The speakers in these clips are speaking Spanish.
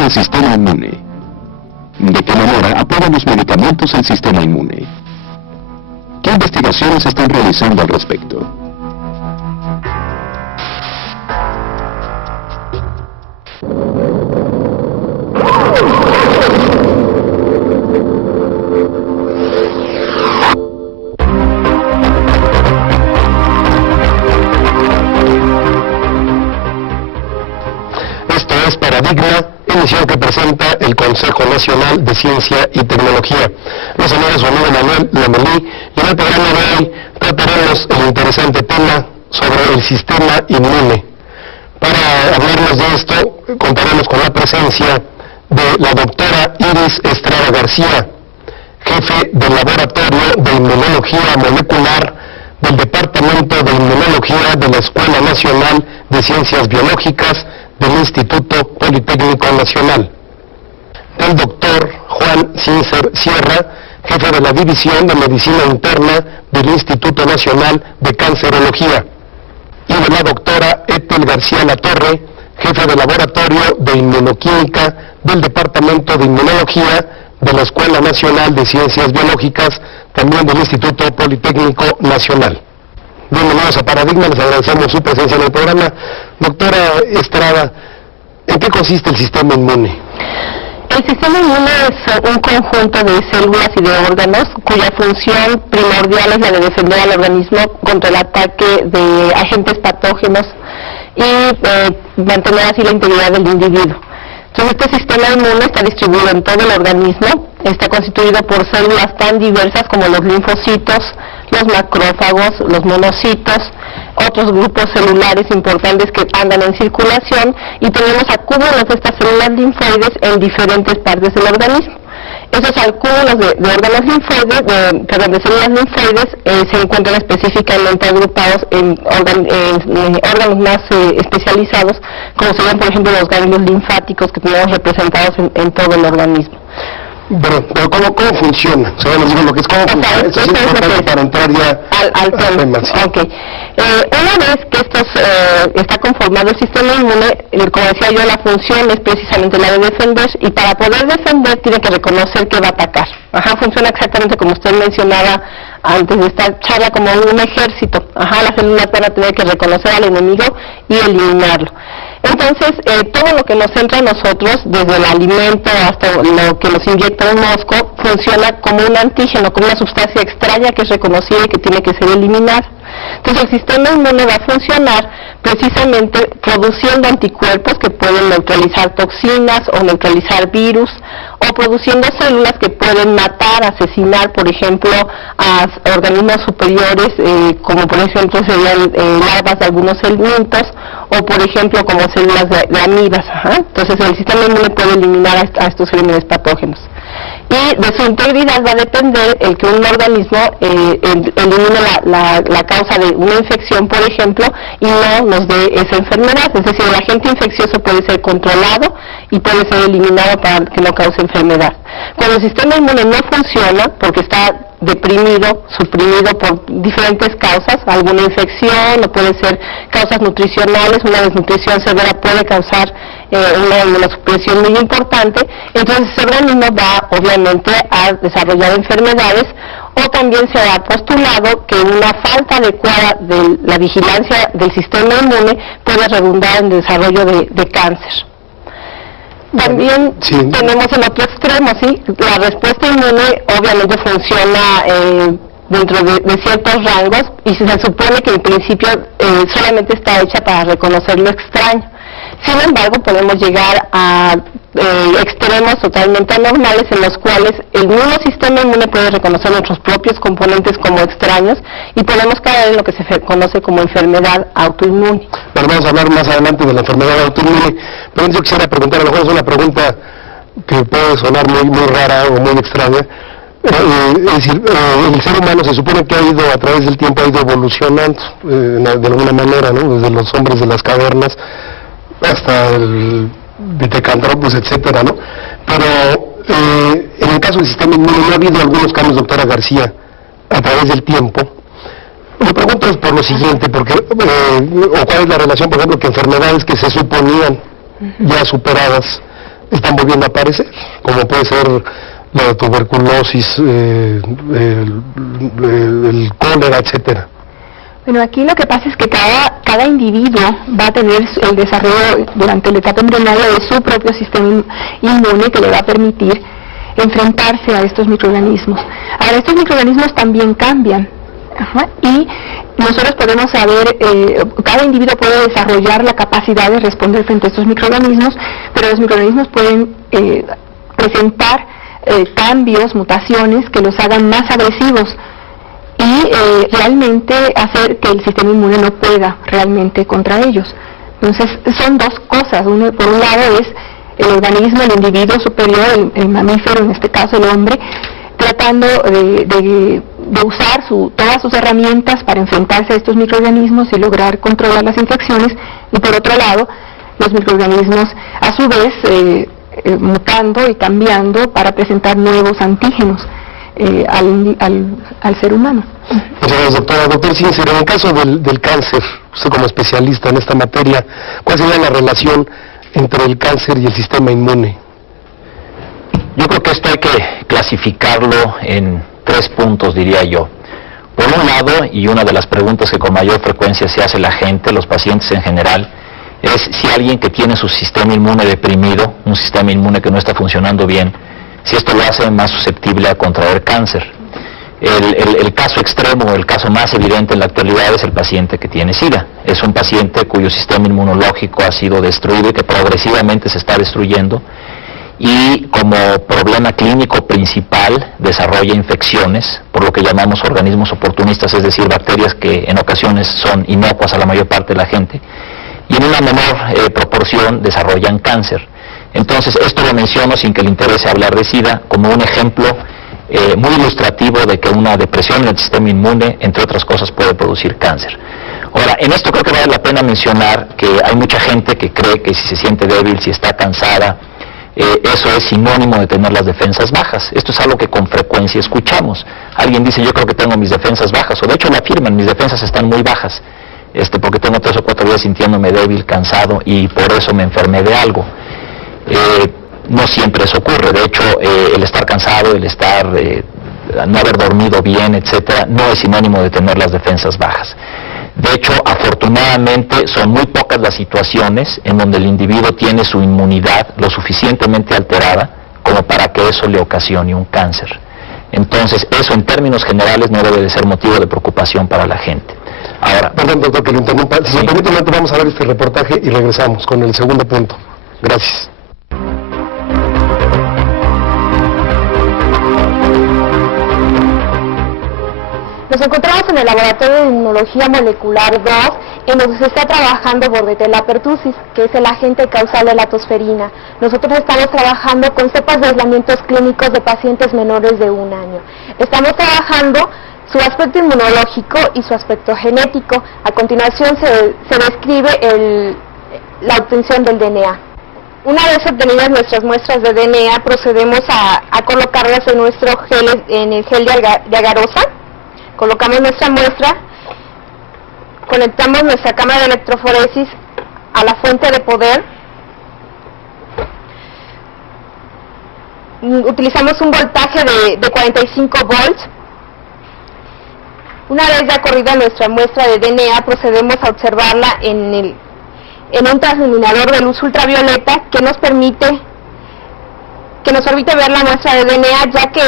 produce el sistema inmune? ¿De qué manera apoyan los medicamentos el sistema inmune? ¿Qué investigaciones se están realizando al respecto? Esto es Paradigma, emisión que presenta el Consejo Nacional de Ciencia y Tecnología. Los saluda su amigo Manuel Lomelí, y en el programa de hoy trataremos el interesante tema sobre el sistema inmune. Para hablarnos de esto, contaremos con la presencia de la doctora Iris Estrada García, jefe del Laboratorio de Inmunología Molecular del Departamento de Inmunología de la Escuela Nacional de Ciencias Biológicas del Instituto Politécnico Nacional; del doctor Juan Cincer Sierra, jefe de la División de Medicina Interna del Instituto Nacional de Cancerología; y de la doctora Ethel García Latorre, jefe de Laboratorio de Inmunoquímica del Departamento de Inmunología de la Escuela Nacional de Ciencias Biológicas, también del Instituto Politécnico Nacional. Bienvenidos a Paradigma, les agradecemos su presencia en el programa. Doctora Estrada, ¿en qué consiste el sistema inmune? El sistema inmune es un conjunto de células y de órganos cuya función primordial es la de defender al organismo contra el ataque de agentes patógenos y mantener así la integridad del individuo. Entonces, este sistema inmune está distribuido en todo el organismo, está constituido por células tan diversas como los linfocitos, los macrófagos, los monocitos, otros grupos celulares importantes que andan en circulación, y tenemos acúmulos de estas células linfoides en diferentes partes del organismo. Esos acúmulos de órganos linfoides, de células linfoides, se encuentran específicamente agrupados en órganos más especializados, como serían, por ejemplo, los ganglios linfáticos que tenemos representados en todo el organismo. Pero ¿cómo funciona? O sea, les digo lo que es cómo funciona. Esto es importante para entrar ya al tema. Sí. Okay. Una vez que está conformado el sistema inmune, como decía yo, la función es precisamente la de defender, y para poder defender tiene que reconocer que va a atacar. Funciona exactamente como usted mencionaba antes de esta charla, como un ejército. Las células van a tener que reconocer al enemigo y eliminarlo. Entonces, todo lo que nos entra a nosotros, desde el alimento hasta lo que nos inyecta un mosco, funciona como un antígeno, como una sustancia extraña que es reconocida y que tiene que ser eliminada. Entonces, el sistema inmune va a funcionar precisamente produciendo anticuerpos que pueden neutralizar toxinas o neutralizar virus, o produciendo células que pueden matar, asesinar, por ejemplo, a organismos superiores, como por ejemplo serían larvas de algunos elementos, o por ejemplo como células de amibas. Entonces el sistema inmune puede eliminar a estos gérmenes patógenos. Y de su integridad va a depender el que un organismo elimine la causa de una infección, por ejemplo, y no nos dé esa enfermedad. Es decir, el agente infeccioso puede ser controlado y puede ser eliminado para que no cause enfermedad. Cuando el sistema inmune no funciona, porque está deprimido, suprimido por diferentes causas, alguna infección, o puede ser causas nutricionales, una desnutrición severa puede causar una inmunosupresión muy importante, entonces ese organismo va obviamente a desarrollar enfermedades, o también se ha postulado que una falta adecuada de la vigilancia del sistema inmune puede redundar en el desarrollo de cáncer. También tenemos el otro extremo, ¿sí? La respuesta inmune obviamente funciona dentro de ciertos rangos, y se supone que en principio solamente está hecha para reconocer lo extraño. Sin embargo, podemos llegar a extremos totalmente anormales en los cuales el mismo sistema inmune puede reconocer nuestros propios componentes como extraños, y podemos caer en lo que se conoce como enfermedad autoinmune. Bueno, vamos a hablar más adelante de la enfermedad autoinmune, pero yo quisiera preguntar, a lo mejor es una pregunta que puede sonar muy rara o muy extraña. Es decir, el ser humano se supone que a través del tiempo ha ido evolucionando de alguna manera, ¿no? Desde los hombres de las cavernas hasta el Pitecantropus, etcétera, ¿no? Pero en el caso del sistema inmune no ha habido algunos cambios, doctora García, a través del tiempo. Me pregunto por lo siguiente, porque o cuál es la relación, por ejemplo, que enfermedades que se suponían ya superadas están volviendo a aparecer, como puede ser la tuberculosis, el cólera, etcétera. Bueno, aquí lo que pasa es que cada individuo va a tener el desarrollo durante la etapa embrionaria de su propio sistema inmune que le va a permitir enfrentarse a estos microorganismos. Ahora, estos microorganismos también cambian. Y nosotros podemos saber, cada individuo puede desarrollar la capacidad de responder frente a estos microorganismos, pero los microorganismos pueden presentar cambios, mutaciones que los hagan más agresivos y realmente hacer que el sistema inmune no pueda realmente contra ellos. Entonces son dos cosas. Por un lado es el organismo, el individuo superior, el mamífero, en este caso el hombre, tratando de usar todas sus herramientas para enfrentarse a estos microorganismos y lograr controlar las infecciones, y por otro lado, los microorganismos a su vez mutando y cambiando para presentar nuevos antígenos al ser humano. Muchas gracias, doctora. Doctor Sincero, en el caso del cáncer, usted como especialista en esta materia, ¿cuál sería la relación entre el cáncer y el sistema inmune? Yo creo que esto hay que clasificarlo en 3 puntos, diría yo. Por un lado, y una de las preguntas que con mayor frecuencia se hace la gente, los pacientes en general, es si alguien que tiene su sistema inmune deprimido, un sistema inmune que no está funcionando bien, si esto lo hace más susceptible a contraer cáncer. El caso extremo, el caso más evidente en la actualidad es el paciente que tiene SIDA. Es un paciente cuyo sistema inmunológico ha sido destruido y que progresivamente se está destruyendo, y como problema clínico principal desarrolla infecciones por lo que llamamos organismos oportunistas, es decir, bacterias que en ocasiones son inocuas a la mayor parte de la gente, y en una menor proporción desarrollan cáncer. Entonces, esto lo menciono sin que le interese hablar de SIDA, como un ejemplo muy ilustrativo de que una depresión en el sistema inmune, entre otras cosas, puede producir cáncer. Ahora, en esto creo que vale la pena mencionar que hay mucha gente que cree que si se siente débil, si está cansada, eso es sinónimo de tener las defensas bajas. Esto es algo que con frecuencia escuchamos. Alguien dice, yo creo que tengo mis defensas bajas, o de hecho lo afirman, mis defensas están muy bajas, porque tengo 3 o 4 días sintiéndome débil, cansado, y por eso me enfermé de algo. No siempre eso ocurre. De hecho, el estar cansado, el estar no haber dormido bien, etcétera, no es sinónimo de tener las defensas bajas. De hecho, afortunadamente, son muy pocas las situaciones en donde el individuo tiene su inmunidad lo suficientemente alterada como para que eso le ocasione un cáncer. Entonces, eso en términos generales no debe de ser motivo de preocupación para la gente. Ahora, perdón, doctor, que lo interrumpa. Si me permite, vamos a ver este reportaje y regresamos con el segundo punto. Gracias. Nos encontramos en el Laboratorio de Inmunología Molecular 2, en donde se está trabajando Bordetella pertussis, que es el agente causal de la tosferina. Nosotros estamos trabajando con cepas de aislamientos clínicos de pacientes menores de 1 año. Estamos trabajando su aspecto inmunológico y su aspecto genético. A continuación se describe la obtención del DNA. Una vez obtenidas nuestras muestras de DNA, procedemos a colocarlas en nuestro gel, en el gel de agarosa. Colocamos nuestra muestra, conectamos nuestra cámara de electroforesis a la fuente de poder, utilizamos un voltaje de 45 volts. Una vez ya corrida nuestra muestra de DNA, procedemos a observarla en un transluminador de luz ultravioleta que nos permite ver la muestra de DNA, ya que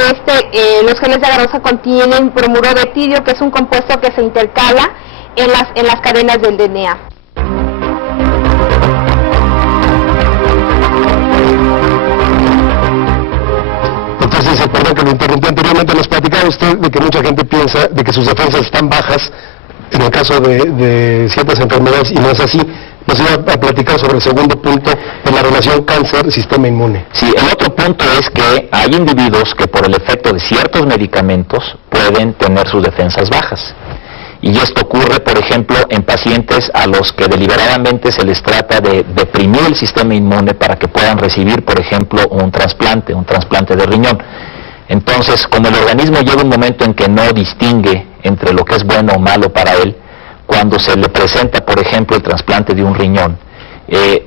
los geles de agarosa contienen bromuro de tirio, que es un compuesto que se intercala en las cadenas del DNA. Entonces, perdón que lo interrumpí anteriormente, nos platicaba usted de que mucha gente piensa de que sus defensas están bajas en el caso de ciertas enfermedades, y no es así. Nos iba a platicar sobre el segundo punto de la relación cáncer-sistema inmune. Sí, el otro punto es que hay individuos que por el efecto de ciertos medicamentos pueden tener sus defensas bajas. Y esto ocurre, por ejemplo, en pacientes a los que deliberadamente se les trata de deprimir el sistema inmune para que puedan recibir, por ejemplo, un trasplante de riñón. Entonces, como el organismo llega un momento en que no distingue entre lo que es bueno o malo para él, cuando se le presenta, por ejemplo, el trasplante de un riñón,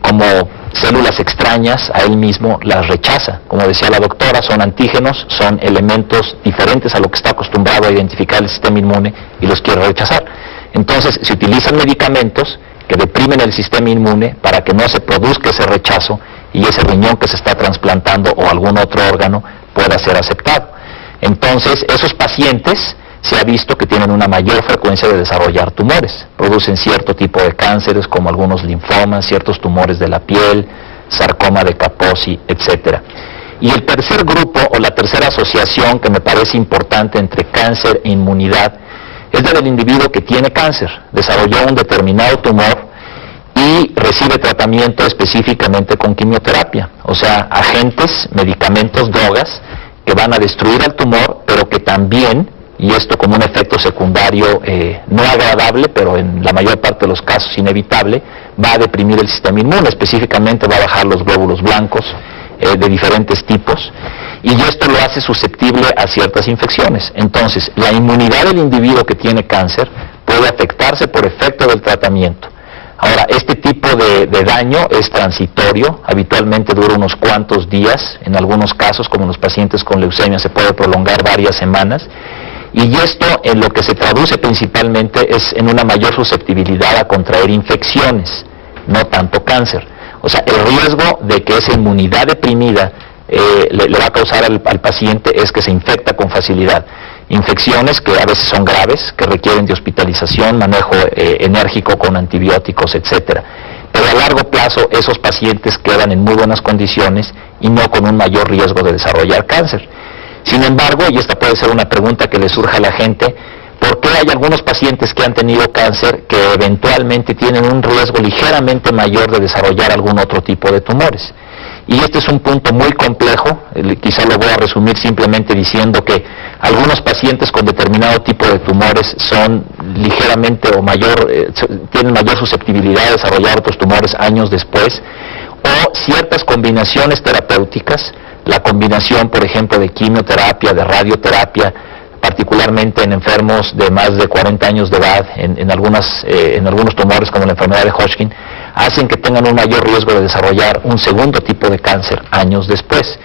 como células extrañas a él mismo, las rechaza. Como decía la doctora, son antígenos, son elementos diferentes a lo que está acostumbrado a identificar el sistema inmune y los quiere rechazar. Entonces se utilizan medicamentos que deprimen el sistema inmune para que no se produzca ese rechazo y ese riñón que se está trasplantando o algún otro órgano pueda ser aceptado. Entonces esos pacientes se ha visto que tienen una mayor frecuencia de desarrollar tumores, producen cierto tipo de cánceres como algunos linfomas, ciertos tumores de la piel, sarcoma de Kaposi, etc. Y el tercer grupo o la tercera asociación que me parece importante entre cáncer e inmunidad es la del individuo que tiene cáncer, desarrolló un determinado tumor y recibe tratamiento específicamente con quimioterapia, o sea, agentes, medicamentos, drogas que van a destruir al tumor, pero que también, y esto como un efecto secundario no agradable, pero en la mayor parte de los casos inevitable, va a deprimir el sistema inmune, específicamente va a bajar los glóbulos blancos de diferentes tipos, y esto lo hace susceptible a ciertas infecciones. Entonces, la inmunidad del individuo que tiene cáncer puede afectarse por efecto del tratamiento. Ahora, este tipo de daño es transitorio, habitualmente dura unos cuantos días, en algunos casos, como en los pacientes con leucemia, se puede prolongar varias semanas, y esto en lo que se traduce principalmente es en una mayor susceptibilidad a contraer infecciones, no tanto cáncer. O sea, el riesgo de que esa inmunidad deprimida le va a causar al paciente es que se infecta con facilidad. Infecciones que a veces son graves, que requieren de hospitalización, manejo enérgico con antibióticos, etc. Pero a largo plazo esos pacientes quedan en muy buenas condiciones y no con un mayor riesgo de desarrollar cáncer. Sin embargo, y esta puede ser una pregunta que le surja a la gente, ¿por qué hay algunos pacientes que han tenido cáncer que eventualmente tienen un riesgo ligeramente mayor de desarrollar algún otro tipo de tumores? Y este es un punto muy complejo, quizá lo voy a resumir simplemente diciendo que algunos pacientes con determinado tipo de tumores son ligeramente o tienen mayor susceptibilidad de desarrollar otros tumores años después, o ciertas combinaciones terapéuticas, la combinación, por ejemplo, de quimioterapia, de radioterapia, particularmente en enfermos de más de 40 años de edad, en algunos tumores como la enfermedad de Hodgkin, hacen que tengan un mayor riesgo de desarrollar un segundo tipo de cáncer años después.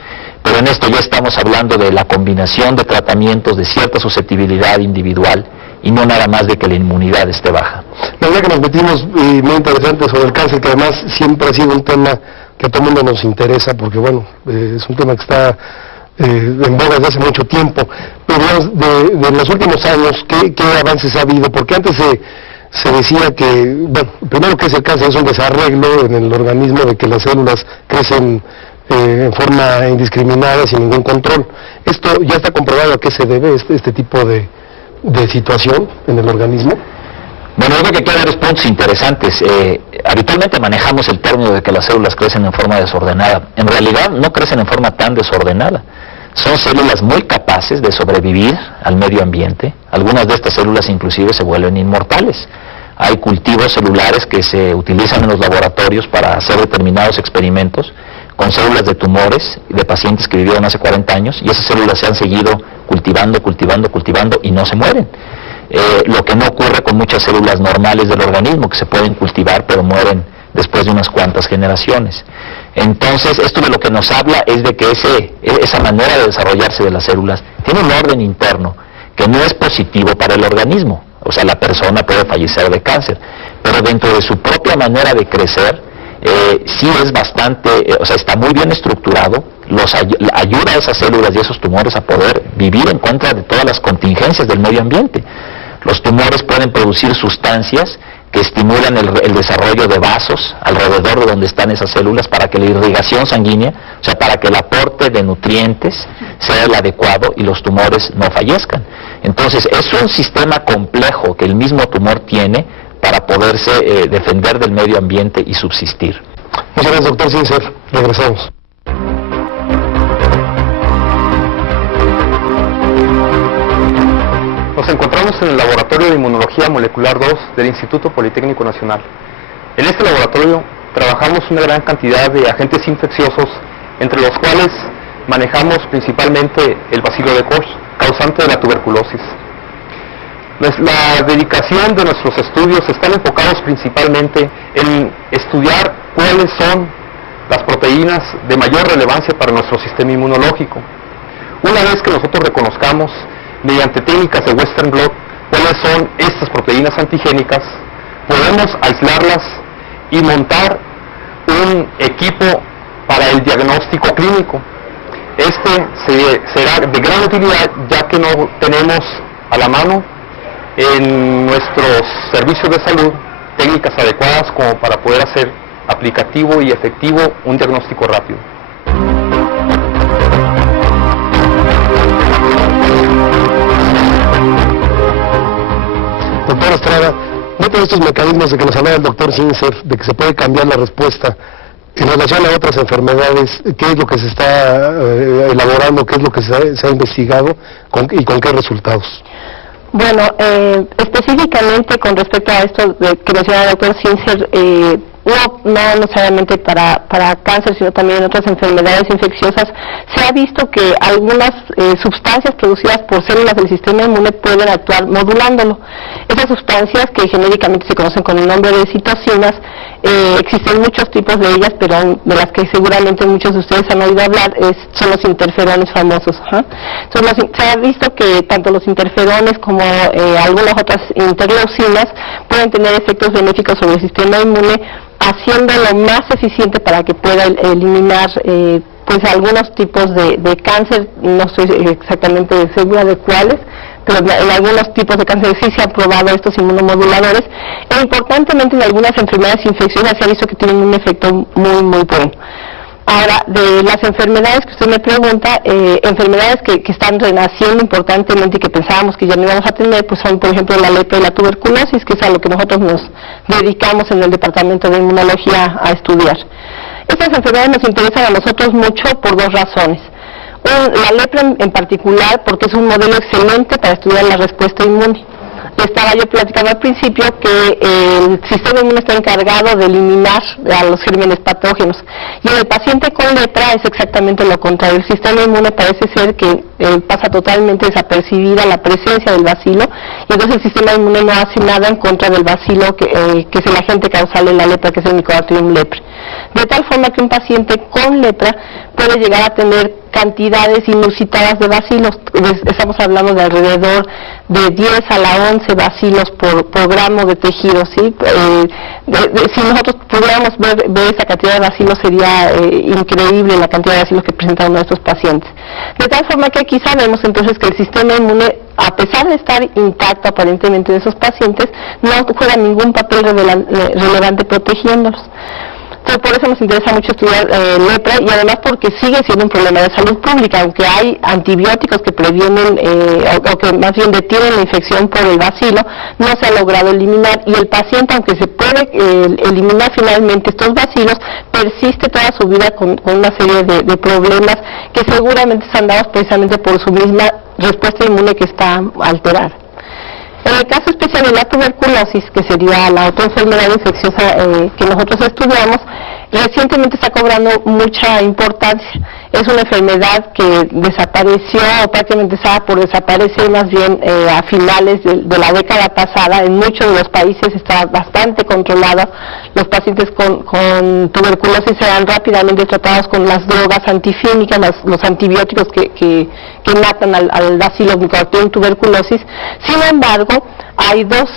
Pero en esto ya estamos hablando de la combinación de tratamientos de cierta susceptibilidad individual y no nada más de que la inmunidad esté baja. La verdad que nos metimos muy interesante sobre el cáncer, que además siempre ha sido un tema que a todo el mundo nos interesa, porque bueno, es un tema que está en boga desde hace mucho tiempo. Pero de los últimos años, ¿qué avances ha habido? Porque antes se decía que, bueno, primero que es el cáncer es un desarreglo en el organismo de que las células crecen en forma indiscriminada, sin ningún control. ¿Esto ya está comprobado a qué se debe este tipo de situación en el organismo? Bueno, yo creo que aquí hay varios puntos interesantes. Habitualmente manejamos el término de que las células crecen en forma desordenada. En realidad no crecen en forma tan desordenada. Son células muy capaces de sobrevivir al medio ambiente. Algunas de estas células inclusive se vuelven inmortales. Hay cultivos celulares que se utilizan en los laboratorios para hacer determinados experimentos con células de tumores de pacientes que vivieron hace 40 años, y esas células se han seguido cultivando y no se mueren. Lo que no ocurre con muchas células normales del organismo, que se pueden cultivar pero mueren después de unas cuantas generaciones. Entonces, esto de lo que nos habla es de que esa manera de desarrollarse de las células tiene un orden interno que no es positivo para el organismo. O sea, la persona puede fallecer de cáncer, pero dentro de su propia manera de crecer, sí es bastante, está muy bien estructurado, ayuda a esas células y esos tumores a poder vivir en contra de todas las contingencias del medio ambiente. Los tumores pueden producir sustancias que estimulan el desarrollo de vasos alrededor de donde están esas células para que la irrigación sanguínea, o sea, para que el aporte de nutrientes sea el adecuado y los tumores no fallezcan. Entonces, es un sistema complejo que el mismo tumor tiene para poderse defender del medio ambiente y subsistir. Muchas gracias, doctor Sincer. Regresamos. Nos encontramos en el Laboratorio de Inmunología Molecular 2 del Instituto Politécnico Nacional. En este laboratorio trabajamos una gran cantidad de agentes infecciosos, entre los cuales manejamos principalmente el bacilo de Koch, causante de la tuberculosis. La dedicación de nuestros estudios están enfocados principalmente en estudiar cuáles son las proteínas de mayor relevancia para nuestro sistema inmunológico. Una vez que nosotros reconozcamos, mediante técnicas de Western blot, cuáles son estas proteínas antigénicas, podemos aislarlas y montar un equipo para el diagnóstico clínico. Este será de gran utilidad, ya que no tenemos a la mano en nuestros servicios de salud técnicas adecuadas como para poder hacer aplicativo y efectivo un diagnóstico rápido. Doctor Estrada, dentro de estos mecanismos de que nos hablaba el doctor Sincer, de que se puede cambiar la respuesta en relación a otras enfermedades, ¿qué es lo que se está elaborando, qué es lo que se ha investigado y con qué resultados? Bueno, específicamente con respecto a esto que mencionaba el doctor Sincer, no necesariamente para cáncer, sino también en otras enfermedades infecciosas, se ha visto que algunas sustancias producidas por células del sistema inmune pueden actuar modulándolo. Esas sustancias, que genéricamente se conocen con el nombre de citocinas, existen muchos tipos de ellas, pero de las que seguramente muchos de ustedes han oído hablar son los interferones famosos. Entonces, se ha visto que tanto los interferones como algunas otras interleucinas pueden tener efectos benéficos sobre el sistema inmune, haciéndolo más eficiente para que pueda eliminar pues algunos tipos de cáncer. No estoy exactamente segura de cuáles, pero en algunos tipos de cáncer sí se han probado estos inmunomoduladores, e importantemente en algunas enfermedades infecciosas se ha visto que tienen un efecto muy bueno. Ahora, de las enfermedades que usted me pregunta, enfermedades que están renaciendo importantemente y que pensábamos que ya no íbamos a tener, pues son, por ejemplo, la lepra y la tuberculosis, que es a lo que nosotros nos dedicamos en el Departamento de Inmunología a estudiar. Estas enfermedades nos interesan a nosotros mucho por dos razones. La lepra en particular, porque es un modelo excelente para estudiar la respuesta inmune. Estaba yo platicando al principio que el sistema inmune está encargado de eliminar a los gérmenes patógenos, y en el paciente con lepra es exactamente lo contrario. El sistema inmune parece ser que pasa totalmente desapercibida la presencia del bacilo, y entonces el sistema inmune no hace nada en contra del bacilo que es el agente causal de la lepra, que es el Mycobacterium leprae. De tal forma que un paciente con lepra puede llegar a tener cantidades inusitadas de bacilos. Estamos hablando de alrededor de 10 a la 11 bacilos por gramo de tejido, ¿sí? Si nosotros pudiéramos ver esa cantidad de bacilos, sería increíble la cantidad de bacilos que presentan nuestros pacientes. De tal forma que aquí sabemos entonces que el sistema inmune, a pesar de estar intacto aparentemente de esos pacientes, no juega ningún papel relevante protegiéndolos. Entonces, por eso nos interesa mucho estudiar lepra, y además porque sigue siendo un problema de salud pública, aunque hay antibióticos que previenen o que más bien detienen la infección por el bacilo, no se ha logrado eliminar, y el paciente, aunque se puede eliminar finalmente estos bacilos, persiste toda su vida con una serie de problemas que seguramente están dados precisamente por su misma respuesta inmune que está alterada. En el caso especial de la tuberculosis, que sería la otra enfermedad infecciosa que nosotros estudiamos, recientemente está cobrando mucha importancia. Es una enfermedad que desapareció, o prácticamente estaba por desaparecer más bien a finales de la década pasada. En muchos de los países está bastante controlada. Los pacientes con tuberculosis serán rápidamente tratados con las drogas antifímicas, los antibióticos que matan al bacilo Mycobacterium tuberculosis. Sin embargo, hay dos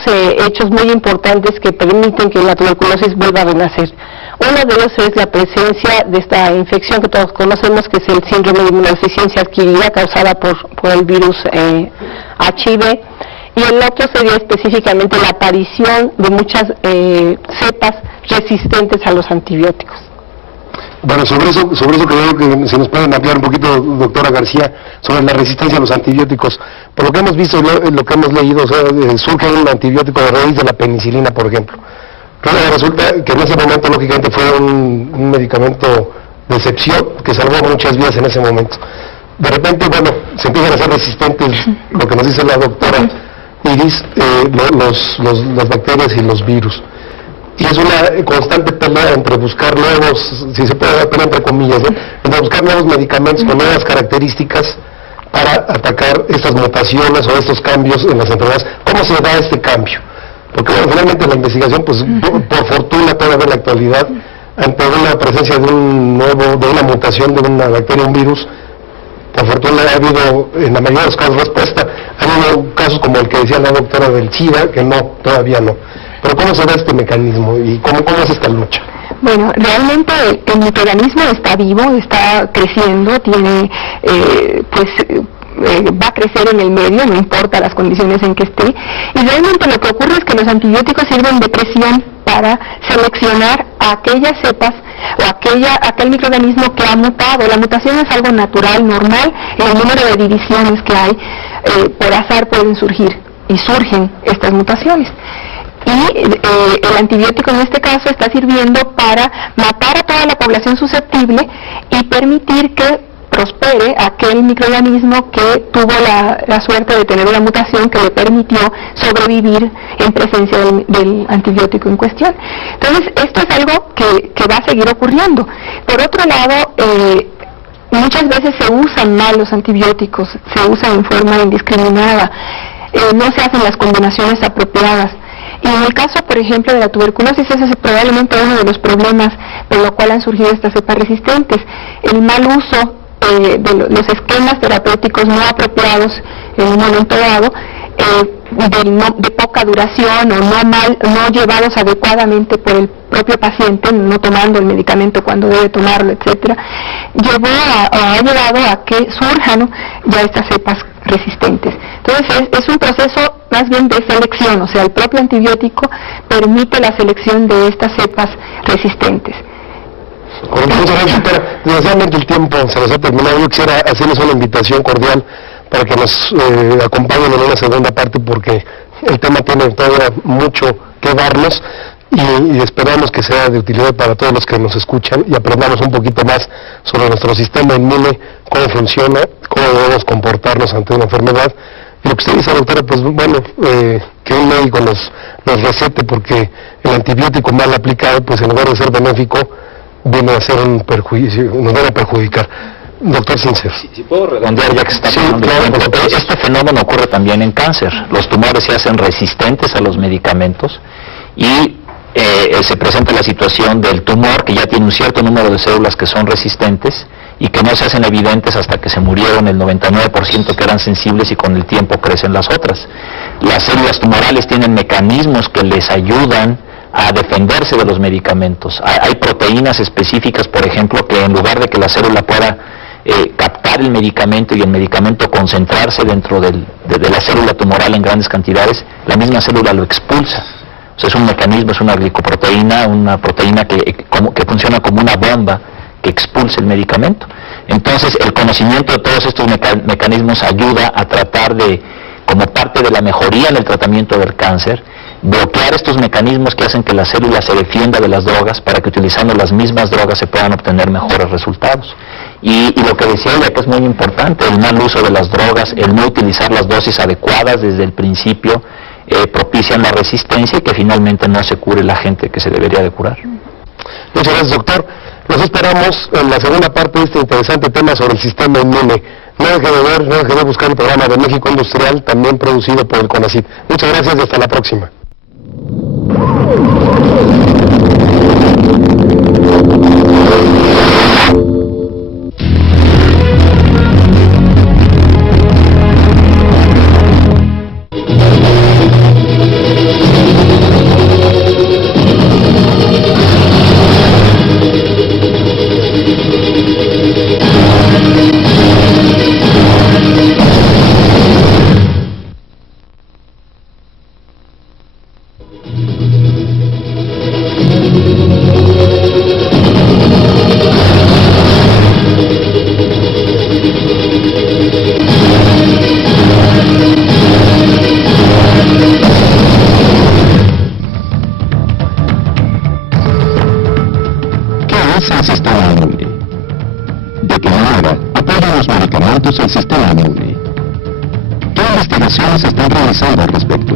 hechos muy importantes que permiten que la tuberculosis vuelva a renacer. Uno de ellos es la presencia de esta infección que todos conocemos, que es el síndrome de inmunodeficiencia adquirida causada por el virus HIV, y el otro sería específicamente la aparición de muchas cepas resistentes a los antibióticos. Bueno, sobre eso creo que si nos pueden ampliar un poquito, doctora García, sobre la resistencia a los antibióticos. Por lo que hemos visto y lo que hemos leído, o sea, surge un antibiótico de raíz de la penicilina, por ejemplo. Resulta que en ese momento, lógicamente, fue un medicamento de excepción que salvó muchas vidas en ese momento. De repente, bueno, se empiezan a hacer resistentes, lo que nos dice la doctora Iris, las bacterias y los virus. Y es una constante pelea entre buscar nuevos, si se puede poner entre comillas, ¿no?, entre buscar nuevos medicamentos con nuevas características para atacar estas mutaciones o estos cambios en las enfermedades. ¿Cómo se da este cambio? Porque bueno, finalmente la investigación, pues por fortuna todavía en la actualidad, ante una presencia de una mutación de una bacteria, un virus. Por fortuna ha habido, en la mayoría de los casos, respuesta. Ha habido casos como el que decía la doctora del SIDA, que no, todavía no. Pero ¿cómo se da este mecanismo y cómo es esta lucha? Bueno, realmente el microorganismo está vivo, está creciendo, tiene, va a crecer en el medio, no importa las condiciones en que esté, y realmente lo que ocurre es que los antibióticos sirven de presión para seleccionar a aquellas cepas o aquel microorganismo que ha mutado. La mutación es algo natural, normal, en el número de divisiones que hay, por azar pueden surgir, y surgen estas mutaciones. Y el antibiótico en este caso está sirviendo para matar a toda la población susceptible y permitir que prospere aquel microorganismo que tuvo la suerte de tener una mutación que le permitió sobrevivir en presencia del antibiótico en cuestión. Entonces, esto es algo que va a seguir ocurriendo. Por otro lado, muchas veces se usan mal los antibióticos, se usan en forma indiscriminada, no se hacen las combinaciones apropiadas. Y en el caso, por ejemplo, de la tuberculosis, ese es probablemente uno de los problemas por lo cual han surgido estas cepas resistentes. El mal uso de los esquemas terapéuticos no apropiados en un momento dado, de poca duración o no llevados adecuadamente por el propio paciente, no tomando el medicamento cuando debe tomarlo, etcétera, ha llevado a que surjan ya estas cepas resistentes. Entonces es un proceso más bien de selección, o sea, el propio antibiótico permite la selección de estas cepas resistentes. Desgraciadamente el tiempo se nos ha terminado. Yo quisiera hacerles una invitación cordial para que nos acompañen en una segunda parte, porque el tema tiene todavía mucho que darnos y esperamos que sea de utilidad para todos los que nos escuchan y aprendamos un poquito más sobre nuestro sistema inmune, cómo funciona, cómo debemos comportarnos ante una enfermedad. Y lo que usted dice, doctora, pues bueno, que un médico nos recete, porque el antibiótico mal aplicado, pues en lugar de ser benéfico, viene a ser un perjuicio, nos viene a perjudicar. Doctor Sincer. Si puedo redondear, ya que está hablando de ejemplo, este fenómeno ocurre también en cáncer. Los tumores se hacen resistentes a los medicamentos y se presenta la situación del tumor que ya tiene un cierto número de células que son resistentes y que no se hacen evidentes hasta que se murieron el 99% que eran sensibles y con el tiempo crecen las otras. Las células tumorales tienen mecanismos que les ayudan a defenderse de los medicamentos. Hay proteínas específicas, por ejemplo, que en lugar de que la célula pueda captar el medicamento y el medicamento concentrarse dentro de la célula tumoral en grandes cantidades, la misma célula lo expulsa. O sea, es un mecanismo, es una glicoproteína, una proteína que funciona como una bomba que expulsa el medicamento. Entonces, el conocimiento de todos estos mecanismos ayuda a tratar de, como parte de la mejoría en el tratamiento del cáncer, bloquear estos mecanismos que hacen que la célula se defienda de las drogas para que utilizando las mismas drogas se puedan obtener mejores resultados. Y lo que decía ella, que es muy importante, el mal uso de las drogas, el no utilizar las dosis adecuadas desde el principio, propician la resistencia y que finalmente no se cure la gente que se debería de curar. Muchas gracias, doctor. Los esperamos en la segunda parte de este interesante tema sobre el sistema inmune. No deje de ver, no deje de buscar el programa de México Industrial, también producido por el CONACYT. Muchas gracias y hasta la próxima. el sistema inmune. ¿Qué investigaciones se están realizando al respecto?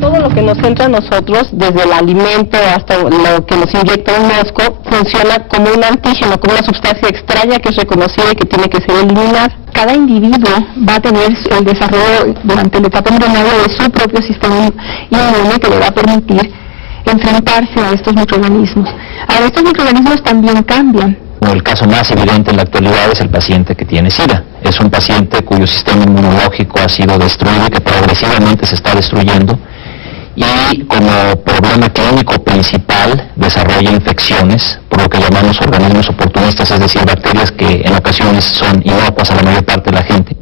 Todo lo que nos entra a nosotros, desde el alimento hasta lo que nos inyecta un mosco, funciona como un antígeno, como una sustancia extraña que es reconocida y que tiene que ser eliminada. Cada individuo va a tener el desarrollo durante la etapa embrionaria de su propio sistema inmune que le va a permitir enfrentarse a estos microorganismos. Ahora, estos microorganismos también cambian. El caso más evidente en la actualidad es el paciente que tiene SIDA. Es un paciente cuyo sistema inmunológico ha sido destruido y que progresivamente se está destruyendo, y como problema clínico principal desarrolla infecciones por lo que llamamos organismos oportunistas, es decir, bacterias que en ocasiones son inocuas a la mayor parte de la gente.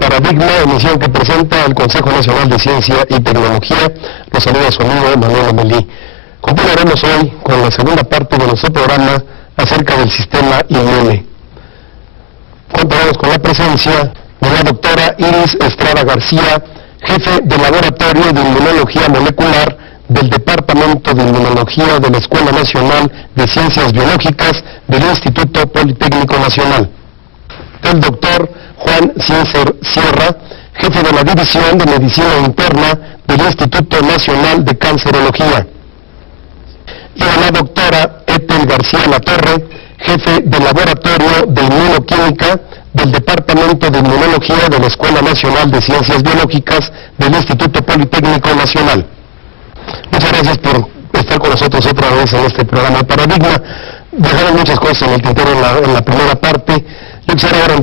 Paradigma, emisión que presenta el Consejo Nacional de Ciencia y Tecnología. Los saluda su amigo Manuel Lomelí. Continuaremos hoy con la segunda parte de nuestro programa acerca del sistema inmune. Contaremos con la presencia de la doctora Iris Estrada García, jefe del Laboratorio de Inmunología Molecular del Departamento de Inmunología de la Escuela Nacional de Ciencias Biológicas del Instituto Politécnico Nacional. El doctor Juan Cincer Sierra, jefe de la División de Medicina Interna del Instituto Nacional de Cancerología. Y a la doctora Ethel García Latorre, jefe del Laboratorio de Inmunoquímica del Departamento de Inmunología de la Escuela Nacional de Ciencias Biológicas del Instituto Politécnico Nacional. Muchas gracias por estar con nosotros otra vez en este programa de Paradigma. Dejaron muchas cosas en el tintero en la primera parte. Yo quisiera ahora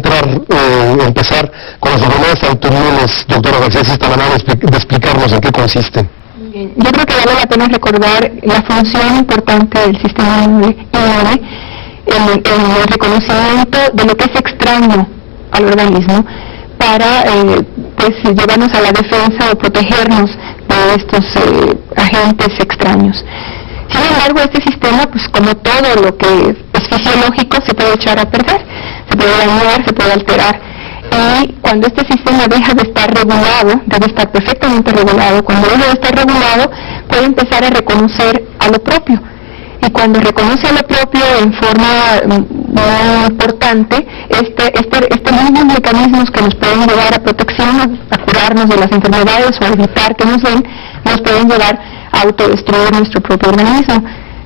empezar con las enfermedades autoinmunes, doctora García, si está manera de explicarnos en qué consisten. Yo creo que vale la pena recordar la función importante del sistema inmune en el reconocimiento de lo que es extraño al organismo para llevarnos a la defensa o protegernos de estos agentes extraños. Sin embargo, este sistema, pues como todo lo que es fisiológico, se puede echar a perder, se puede dañar, se puede alterar. Y cuando este sistema deja de estar regulado, debe estar perfectamente regulado, cuando deja de estar regulado, puede empezar a reconocer a lo propio. Y cuando reconoce a lo propio en forma muy importante, estos mismos mecanismos que nos pueden llevar a protección, a curarnos de las enfermedades o a evitar que nos den, nos pueden llevar a autodestruir nuestro propio organismo.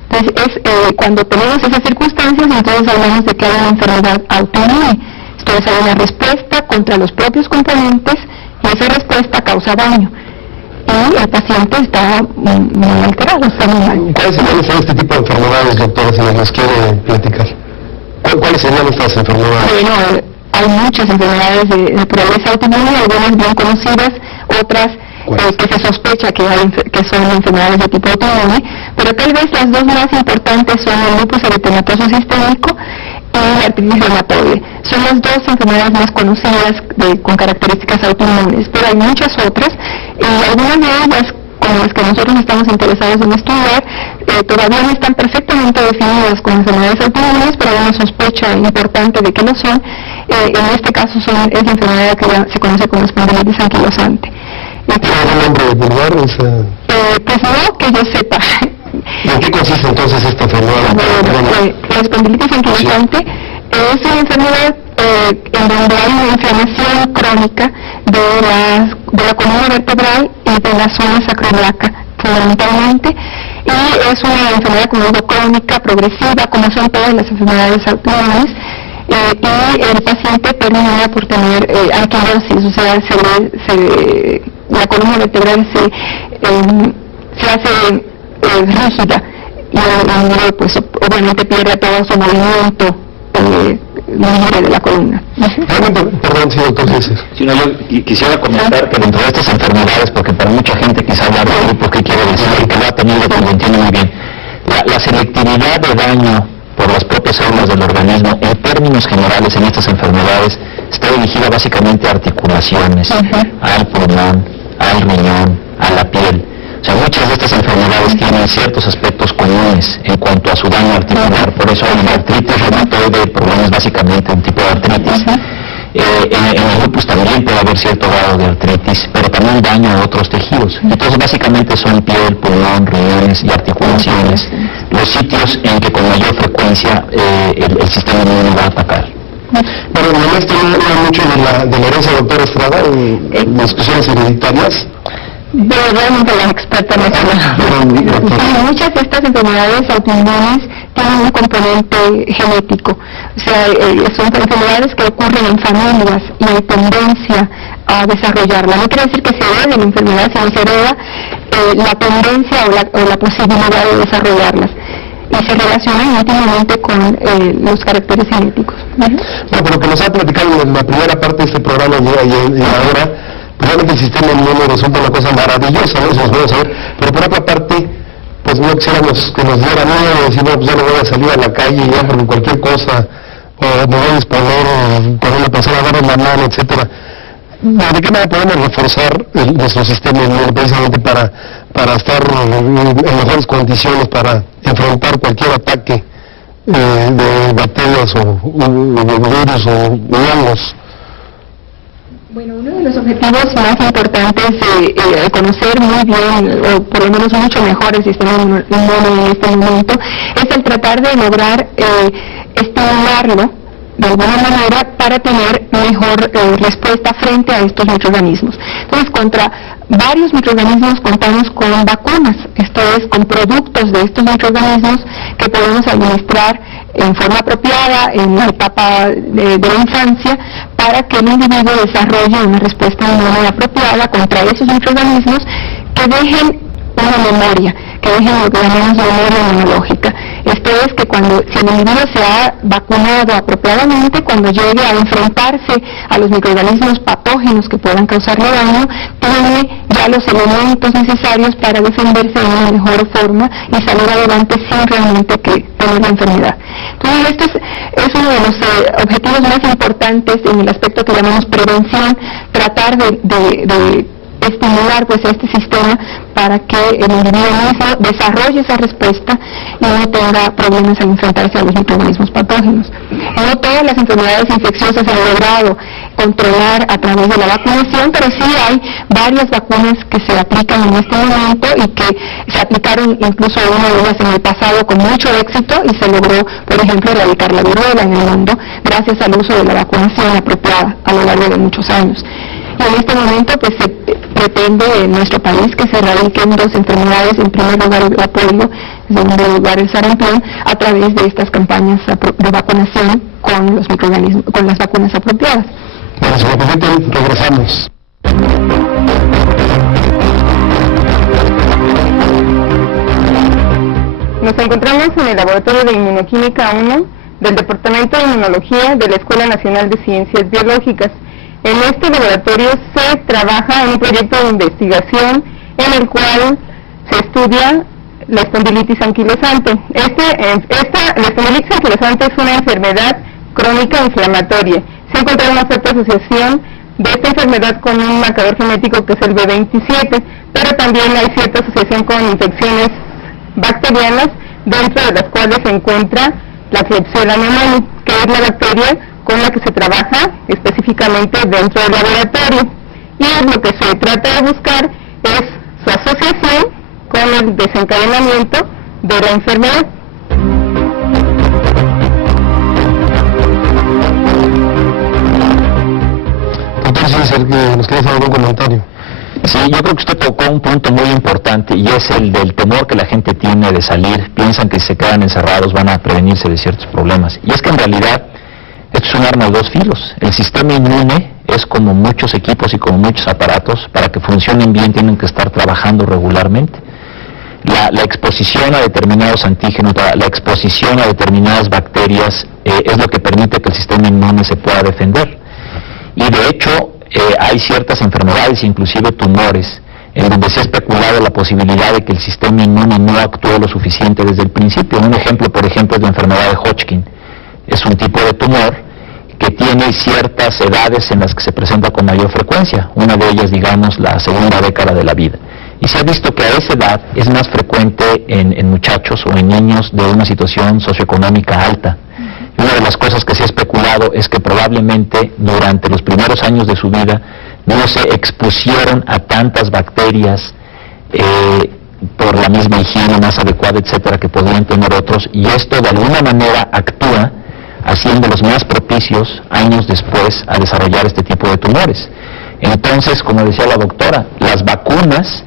Entonces, cuando tenemos esas circunstancias, entonces hablamos de que hay una enfermedad autoinmune. Entonces hay una respuesta contra los propios componentes y esa respuesta causa daño. Y el paciente está muy alterado, está muy mal. ¿Cuáles serían este tipo de enfermedades, doctora, si nos quiere platicar? ¿Cuáles serían estas enfermedades? Bueno, hay muchas enfermedades de naturaleza autoinmune, algunas bien conocidas, otras que se sospecha que son enfermedades de tipo autoinmune, pero tal vez las dos más importantes son el lupus eritematoso sistémico y la artritis reumatoide. Son las dos enfermedades más conocidas con características autoinmunes, pero hay muchas otras, y algunas de ellas, como las que nosotros estamos interesados en estudiar, todavía no están perfectamente definidas como enfermedades autoinmunes, pero hay una sospecha importante de que lo son. En este caso es la enfermedad que se conoce como espondilitis anquilosante. ¿Tiene nombre vulgar? Pues no, que yo sepa. ¿Y en qué consiste entonces esta enfermedad? La espondilitis anquilosante es una enfermedad en donde hay una inflamación crónica de la columna vertebral y de la zona sacroiliaca, fundamentalmente, y es una enfermedad, como digo, crónica, progresiva, como son todas las enfermedades autoinmunes. Y el paciente termina por tener anquilosis, o sea, la columna vertebral se hace rígida y pues obviamente pierde todo su movimiento libre de la columna. Perdón, sí, entonces. Yo quisiera comentar que dentro de estas enfermedades, porque para mucha gente quizá hablar de grupo que quiere decir y que lo ha tenido, que lo entiende muy bien, la selectividad de daño por las propias células del organismo, en términos generales en estas enfermedades, está dirigida básicamente a articulaciones, al pulmón, al riñón, a la piel. O sea, muchas de estas enfermedades tienen ciertos aspectos comunes en cuanto a su daño articular. Por eso hay una artritis reumatoide, problemas básicamente un tipo de artritis. En el lupus también puede haber cierto grado de artritis, pero también daño a otros tejidos. Entonces básicamente son piel, pulmón, riñones y articulaciones los sitios en que con mayor frecuencia el sistema inmune va a atacar. Bueno, además habla mucho de la herencia, doctora Estrada, en las cuestiones hereditarias. Realmente la experta nacional. Sí, muchas de estas enfermedades autoinmunes tienen un componente genético, o sea, son enfermedades que ocurren en familias y hay tendencia a desarrollarla. No quiere decir que se herede la enfermedad, sino se hereda la tendencia o la posibilidad de desarrollarlas. Y se relacionan íntimamente con los caracteres genéticos. Bueno, por lo que nos ha platicado en la primera parte de este programa y ahora, realmente el sistema inmune resulta una cosa maravillosa, ¿no? Eso nos vamos a ver, pero por otra parte, pues no quisiéramos que nos diera miedo, decir, no, pues ya no voy a salir a la calle ya porque cualquier cosa, o me voy a disponer con una persona a darle la mano, etcétera. ¿De qué manera podemos reforzar nuestro sistema inmune precisamente para estar en mejores condiciones para enfrentar cualquier ataque de bacterias o virus o hongos? Bueno, uno de los objetivos más importantes de conocer muy bien, o por lo menos mucho mejor el sistema inmune en este momento, es el tratar de lograr estimularlo de alguna manera para tener mejor respuesta frente a estos microorganismos. Entonces, contra varios microorganismos contamos con vacunas, esto es, con productos de estos microorganismos que podemos administrar en forma apropiada en la etapa de la infancia para que el individuo desarrolle una respuesta inmune apropiada contra esos microorganismos que dejen una memoria, que dejen lo que llamamos memoria inmunológica. Esto es que si el individuo se ha vacunado apropiadamente, cuando llegue a enfrentarse a los microorganismos patógenos que puedan causarle daño, tiene ya los elementos necesarios para defenderse de una mejor forma y salir adelante sin realmente tener la enfermedad. Entonces, esto es uno de los objetivos más importantes en el aspecto que llamamos prevención, tratar de estimular pues este sistema para que el individuo mismo desarrolle esa respuesta y no tenga problemas al enfrentarse a los microorganismos patógenos. No todas las enfermedades infecciosas se han logrado controlar a través de la vacunación, pero sí hay varias vacunas que se aplican en este momento y que se aplicaron incluso una de ellas en el pasado con mucho éxito y se logró, por ejemplo, erradicar la viruela en el mundo gracias al uso de la vacunación apropiada a lo largo de muchos años. Y en este momento pues se pretende en nuestro país que se erradiquen dos enfermedades, en primer lugar la polio, en segundo lugar el sarampión, a través de estas campañas de vacunación con los microorganismos, con las vacunas apropiadas. Bueno, señor presidente, regresamos. Nos encontramos en el Laboratorio de Inmunoquímica 1 del Departamento de Inmunología de la Escuela Nacional de Ciencias Biológicas. En este laboratorio se trabaja en un proyecto de investigación en el cual se estudia la espondilitis anquilosante. La espondilitis anquilosante es una enfermedad crónica inflamatoria. Se ha encontrado una cierta asociación de esta enfermedad con un marcador genético que es el B27, pero también hay cierta asociación con infecciones bacterianas, dentro de las cuales se encuentra la Klebsiella pneumoniae, que es la bacteria con la que se trabaja específicamente dentro del laboratorio. Y lo que se trata de buscar es su asociación con el desencadenamiento de la enfermedad. Doctor César, ¿nos quieres hacer algún comentario? Sí, yo creo que usted tocó un punto muy importante y es el del temor que la gente tiene de salir. Piensan que si se quedan encerrados van a prevenirse de ciertos problemas. Y es que en realidad esto es un arma de dos filos. El sistema inmune es como muchos equipos y como muchos aparatos. Para que funcionen bien tienen que estar trabajando regularmente. La exposición a determinados antígenos, la exposición a determinadas bacterias es lo que permite que el sistema inmune se pueda defender. Y de hecho hay ciertas enfermedades, inclusive tumores, en donde se ha especulado la posibilidad de que el sistema inmune no actúe lo suficiente desde el principio. Un ejemplo, por ejemplo, es la enfermedad de Hodgkin. Es un tipo de tumor que tiene ciertas edades en las que se presenta con mayor frecuencia, una de ellas, digamos, la segunda década de la vida. Y se ha visto que a esa edad es más frecuente en muchachos o en niños de una situación socioeconómica alta. Y una de las cosas que se ha especulado es que probablemente durante los primeros años de su vida no se expusieron a tantas bacterias por la misma higiene más adecuada, etcétera, que podrían tener otros, y esto de alguna manera actúa haciéndolos más propicios años después a desarrollar este tipo de tumores. Entonces, como decía la doctora, las vacunas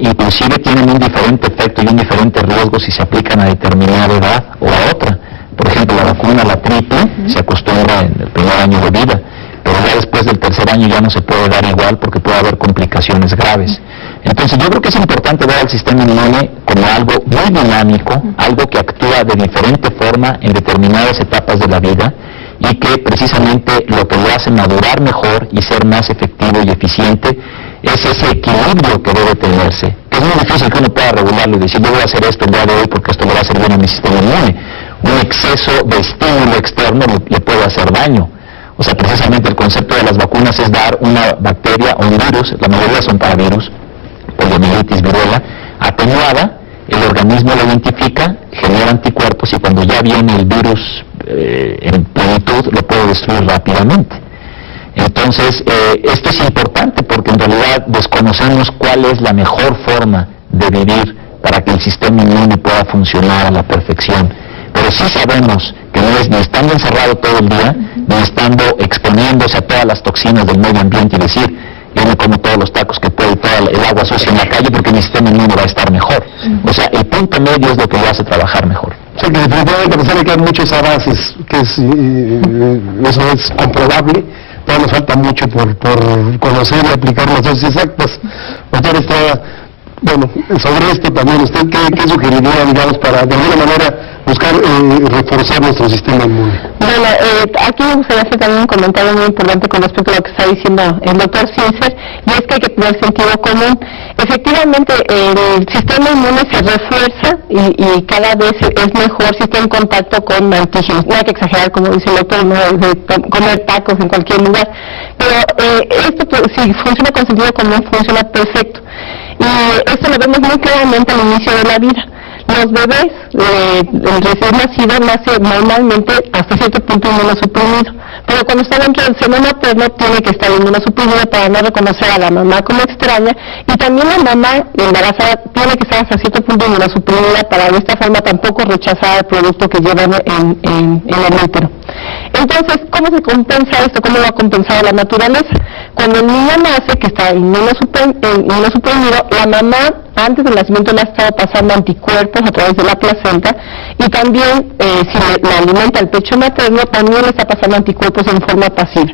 inclusive tienen un diferente efecto y un diferente riesgo si se aplican a determinada edad o a otra. Por ejemplo, la vacuna, la triple, se acostumbra en el primer año de vida, pero ya después del tercer año ya no se puede dar igual porque puede haber complicaciones graves. Entonces yo creo que es importante ver al sistema inmune como algo muy dinámico, algo que actúa de diferente forma en determinadas etapas de la vida y que precisamente lo que lo hace madurar mejor y ser más efectivo y eficiente es ese equilibrio que debe tenerse. Es muy difícil que uno pueda regularlo y decir yo voy a hacer esto el día de hoy porque esto le va a hacer bien a mi sistema inmune. Un exceso de estímulo externo le puede hacer daño. O sea, precisamente el concepto de las vacunas es dar una bacteria o un virus, la mayoría son para virus, poliomielitis, viruela, atenuada, el organismo lo identifica, genera anticuerpos y cuando ya viene el virus en plenitud lo puede destruir rápidamente. Entonces, esto es importante porque en realidad desconocemos cuál es la mejor forma de vivir para que el sistema inmune pueda funcionar a la perfección. Pero sí sabemos que no es ni estando encerrado todo el día, ni estando exponiéndose a todas las toxinas del medio ambiente y decir, yo me como todos los tacos que puedo y toda el agua sucia en la calle porque mi sistema inmune va a estar mejor. O sea, el punto medio es lo que lo hace trabajar mejor. O sea, que definitivamente, a pesar de que hay muchos avances, que eso es comprobable, todavía nos falta mucho por conocer y aplicar las dosis exactas. Doctor Estrada, bueno, sobre esto también, ¿usted qué sugeriría, digamos, para de alguna manera buscar reforzar nuestro sistema inmune? Bueno, aquí me gustaría hacer también un comentario muy importante con respecto a lo que está diciendo el doctor Sincer, y es que hay que tener sentido común. Efectivamente, el sistema inmune se refuerza y cada vez es mejor si está en contacto con antígenos. No hay que exagerar, como dice el doctor, no de comer tacos en cualquier lugar, pero esto, si funciona con sentido común, funciona perfecto. Y esto lo vemos muy claramente al inicio de la vida. Los bebés, el recién nacido nace normalmente hasta cierto punto inmunosuprimido, pero cuando está dentro del seno materno tiene que estar inmunosuprimido para no reconocer a la mamá como extraña, y también la mamá embarazada tiene que estar hasta cierto punto inmunosuprimida para de esta forma tampoco rechazar el producto que llevan en el útero. Entonces, ¿cómo se compensa esto? ¿Cómo lo ha compensado la naturaleza? Cuando el niño nace, que está inmunosuprimido, la mamá antes del nacimiento le ha estado pasando anticuerpos a través de la placenta, y también si le alimenta el pecho materno también le está pasando anticuerpos en forma pasiva.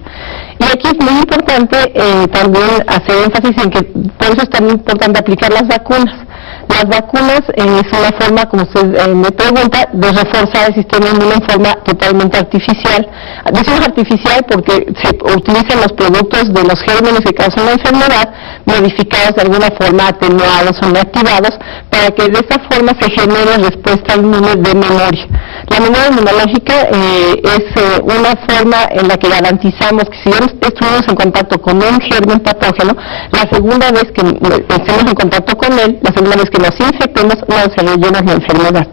Y aquí es muy importante también hacer énfasis en que por eso es tan importante aplicar las vacunas. Las vacunas es una forma, como usted me pregunta, de reforzar el sistema inmune en forma totalmente artificial. Decimos artificial porque se utilizan los productos de los gérmenes que causan la enfermedad, modificados de alguna forma, atenuados o inactivados, para que de esta forma se genere respuesta inmune de memoria. La memoria inmunológica es una forma en la que garantizamos que si estuvimos en contacto con un germen patógeno, la segunda vez que estemos en contacto con él, la segunda vez que nos infectemos, no desarrollemos la enfermedad.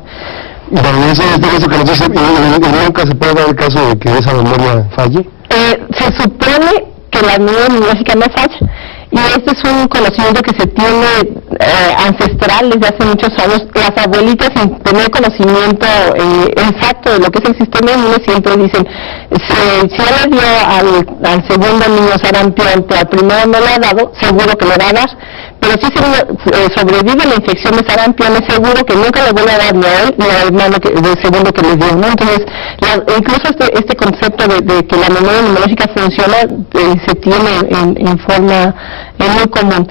Bueno, eso que nos dice, ¿nunca se puede dar el caso de que esa memoria falle? Se supone que la memoria inmunológica no falla, y este es un conocimiento que se tiene ancestral desde hace muchos años. Las abuelitas, sin tener conocimiento exacto de lo que es el sistema inmune, siempre dicen, si ya le dio al segundo niño sarampión, pero al primero no le ha dado, seguro que le va a dar. Pero si sobrevive la infección de sarampión, es seguro que nunca le vuelve a dar ni a él ni al hermano del segundo que le dio, ¿no? Entonces, incluso este concepto de que la memoria inmunológica funciona se tiene en forma muy común.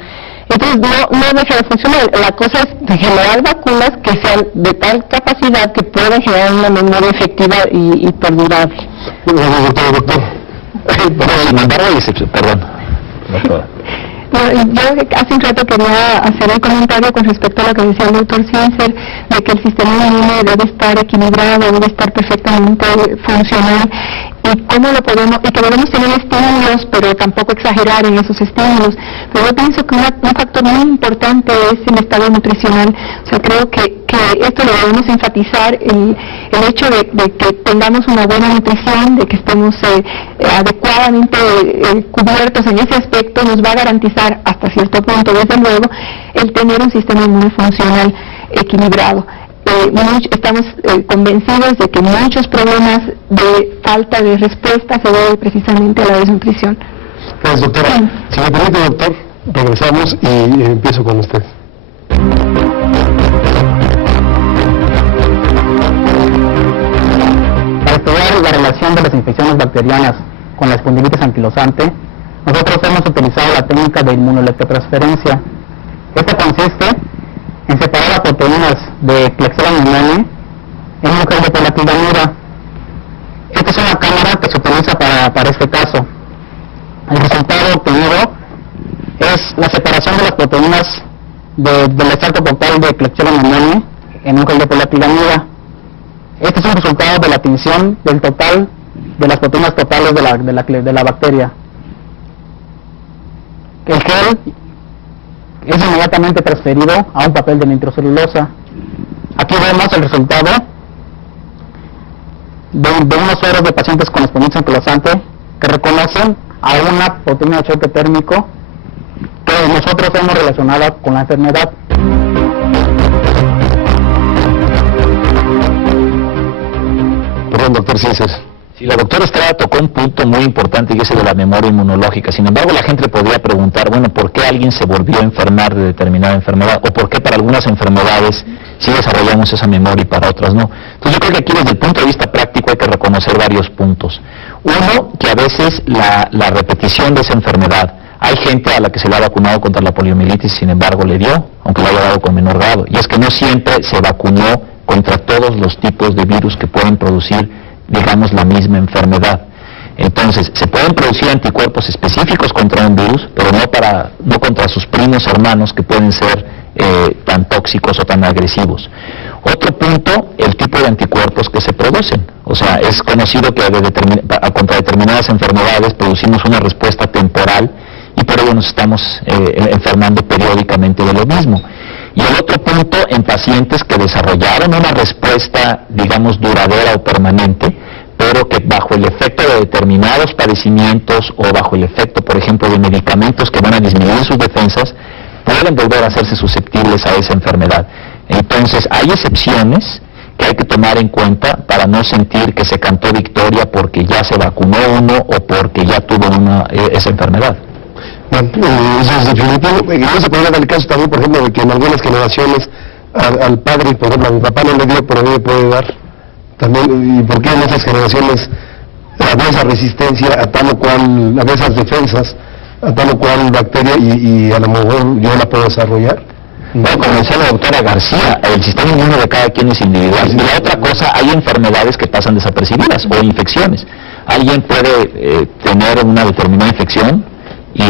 Entonces, no deja de funcionar. La cosa es de generar vacunas que sean de tal capacidad que puedan generar una memoria efectiva y perdurable. Doctor. Sin embargo, perdón, doctora. Yo hace un rato quería hacer el comentario con respecto a lo que decía el doctor Sincer, de que el sistema inmune debe estar equilibrado, debe estar perfectamente funcional, y cómo lo podemos, y que debemos tener estímulos, pero tampoco exagerar en esos estímulos. Pero yo pienso que un factor muy importante es el estado nutricional. O sea, creo que esto lo debemos enfatizar, el hecho de que tengamos una buena nutrición, de que estemos adecuadamente cubiertos en ese aspecto, nos va a garantizar hasta cierto punto, desde luego, el tener un sistema inmune funcional equilibrado. Estamos convencidos de que muchos problemas de falta de respuesta se deben precisamente a la desnutrición. Gracias, doctora. Si me permite, doctor, regresamos y empiezo con usted. Para estudiar la relación de las infecciones bacterianas con la espondilitis anquilosante, nosotros hemos utilizado la técnica de inmunoelectrotransferencia. Esta consiste en separar las proteínas de Klebsiella pneumoniae en un gel de polaquilamida. Esta es una cámara que se utiliza para este caso. El resultado obtenido es la separación de las proteínas del extracto total de Klebsiella pneumoniae en un gel de polaquilamida. Este es un resultado de la tinción del total de las proteínas totales de la bacteria. El gel es inmediatamente transferido a un papel de nitrocelulosa. Aquí vemos el resultado de unos sueros de pacientes con espondilitis anquilosante que reconocen a una proteína de choque térmico que nosotros hemos relacionado con la enfermedad. Perdón, doctor César. Sí, la doctora Estrada tocó un punto muy importante y ese de la memoria inmunológica. Sin embargo, la gente podría preguntar, bueno, ¿por qué alguien se volvió a enfermar de determinada enfermedad? ¿O por qué para algunas enfermedades sí desarrollamos esa memoria y para otras no? Entonces yo creo que aquí desde el punto de vista práctico hay que reconocer varios puntos. Uno, que a veces la repetición de esa enfermedad, hay gente a la que se le ha vacunado contra la poliomielitis, sin embargo le dio, aunque le haya dado con menor grado. Y es que no siempre se vacunó contra todos los tipos de virus que pueden producir, digamos, la misma enfermedad. Entonces, se pueden producir anticuerpos específicos contra un virus, pero no contra sus primos hermanos que pueden ser tan tóxicos o tan agresivos. Otro punto, el tipo de anticuerpos que se producen. O sea, es conocido que contra determinadas enfermedades producimos una respuesta temporal y por ello nos estamos enfermando periódicamente de lo mismo. Y el otro punto, en pacientes que desarrollaron una respuesta, digamos, duradera o permanente, pero que bajo el efecto de determinados padecimientos o bajo el efecto, por ejemplo, de medicamentos que van a disminuir sus defensas, pueden volver a hacerse susceptibles a esa enfermedad. Entonces, hay excepciones que hay que tomar en cuenta para no sentir que se cantó victoria porque ya se vacunó uno o porque ya tuvo esa enfermedad. Bueno, eso es definitivo. No se podría dar el caso también, por ejemplo, de que en algunas generaciones al padre, por ejemplo, a mi papá no le dio, pero a mí me puede dar. También, ¿y por qué en esas generaciones había esa resistencia a tal o cual, a esas defensas, a tal o cual bacteria y a lo mejor yo la puedo desarrollar? Bueno, como decía la doctora García, el sistema inmune de cada quien es individual. Y la otra cosa, hay enfermedades que pasan desapercibidas o infecciones. Alguien puede tener una determinada infección y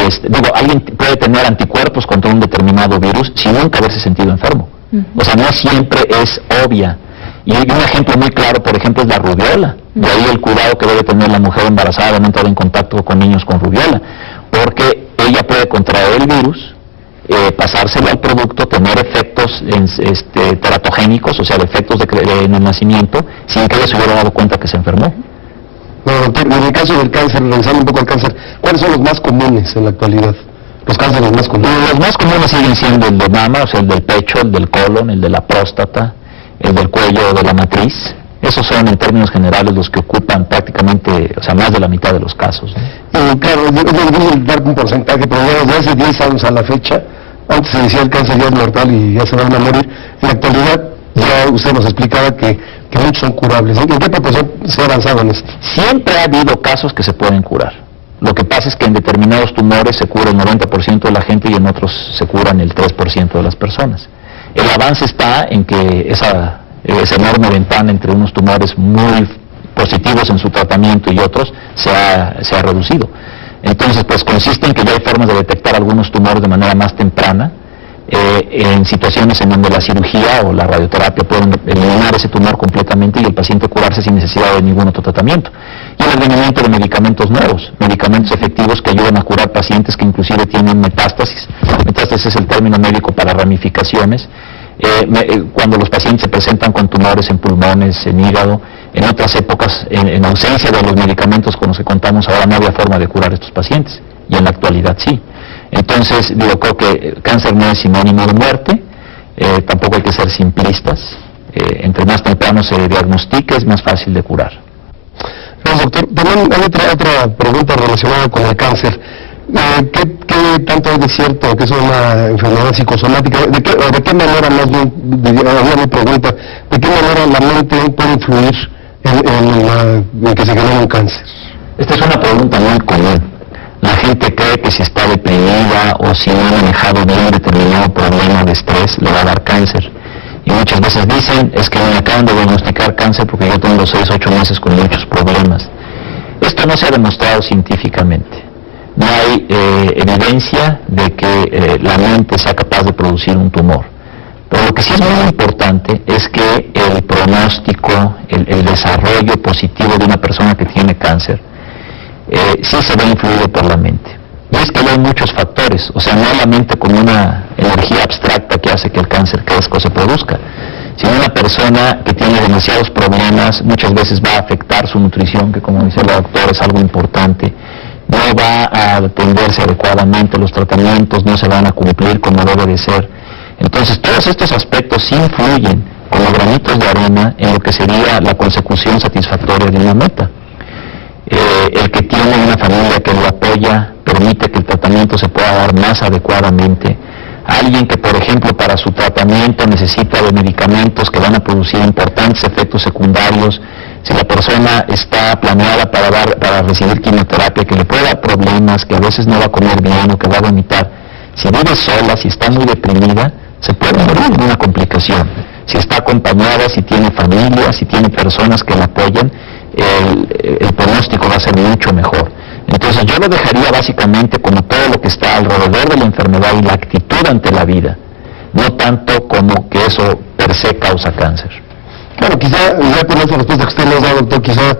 alguien puede tener anticuerpos contra un determinado virus sin nunca haberse sentido enfermo. O sea, no siempre es obvia. Y un ejemplo muy claro, por ejemplo, es la rubiola. De ahí el cuidado que debe tener la mujer embarazada de no entrar en contacto con niños con rubiola, porque ella puede contraer el virus, pasárselo al producto, tener efectos teratogénicos, o sea, efectos en el nacimiento, sin que ella se hubiera dado cuenta que se enfermó. Bueno, doctor, en el caso del cáncer, revisando un poco el cáncer, ¿cuáles son los más comunes en la actualidad? Los cánceres más comunes. Los más comunes siguen siendo el de mama, o sea, el del pecho, el del colon, el de la próstata, el del cuello o de la matriz. Esos son, en términos generales, los que ocupan prácticamente, o sea, más de la mitad de los casos. Claro, es difícil dar un porcentaje, pero desde hace 10 años a la fecha, antes se decía el cáncer ya es mortal y ya se van a morir. En la actualidad, ya usted nos explicaba que muchos son curables. ¿En qué proporción se ha avanzado en esto? Siempre ha habido casos que se pueden curar. Lo que pasa es que en determinados tumores se cura el 90% de la gente y en otros se curan el 3% de las personas. El avance está en que esa enorme ventana entre unos tumores muy positivos en su tratamiento y otros se ha reducido. Entonces, pues consiste en que ya hay formas de detectar algunos tumores de manera más temprana, en situaciones en donde la cirugía o la radioterapia pueden eliminar ese tumor completamente y el paciente curarse sin necesidad de ningún otro tratamiento. Y el advenimiento de medicamentos nuevos, medicamentos efectivos que ayudan a curar pacientes que inclusive tienen metástasis. Metástasis es el término médico para ramificaciones. Cuando los pacientes se presentan con tumores en pulmones, en hígado, en otras épocas, en ausencia de los medicamentos con los que contamos ahora, no había forma de curar a estos pacientes, y en la actualidad sí. Entonces, creo que cáncer no es sinónimo de muerte, tampoco hay que ser simplistas, entre más temprano se diagnostique es más fácil de curar. Gracias, doctor. También hay otra pregunta relacionada con el cáncer. ¿Qué tanto es de cierto que es una enfermedad psicosomática? ¿De qué manera, más bien, mi pregunta, de qué manera la mente puede influir en que se genere un cáncer? Esta es una pregunta muy común. La gente cree que si está deprimida o si no ha manejado bien determinado problema de estrés, le va a dar cáncer. Y muchas veces dicen, es que me acaban de diagnosticar cáncer porque yo tengo 6 o 8 meses con muchos problemas. Esto no se ha demostrado científicamente. No hay evidencia de que la mente sea capaz de producir un tumor. Pero lo que sí es muy importante es que el pronóstico, el desarrollo positivo de una persona que tiene cáncer, sí se ve influido por la mente. Y es que hay muchos factores, o sea, no la mente como una energía abstracta que hace que el cáncer crezca o se produzca, sino una persona que tiene demasiados problemas, muchas veces va a afectar su nutrición, que como dice la doctora es algo importante, no va a atenderse adecuadamente, los tratamientos no se van a cumplir como debe de ser. Entonces todos estos aspectos sí influyen como granitos de arena en lo que sería la consecución satisfactoria de una meta. El que tiene una familia que lo apoya permite que el tratamiento se pueda dar más adecuadamente. Alguien que, por ejemplo, para su tratamiento necesita de medicamentos que van a producir importantes efectos secundarios, si la persona está planeada para recibir quimioterapia, que le puede dar problemas, que a veces no va a comer bien o que va a vomitar, si vive sola, si está muy deprimida, se puede morir de una complicación. Si está acompañada, si tiene familia, si tiene personas que la apoyan, el pronóstico va a ser mucho mejor. Entonces yo lo dejaría básicamente como todo lo que está alrededor de la enfermedad y la actitud ante la vida, no tanto como que eso per se causa cáncer. Claro, quizá ya con esta respuesta que usted nos da, doctor, quizá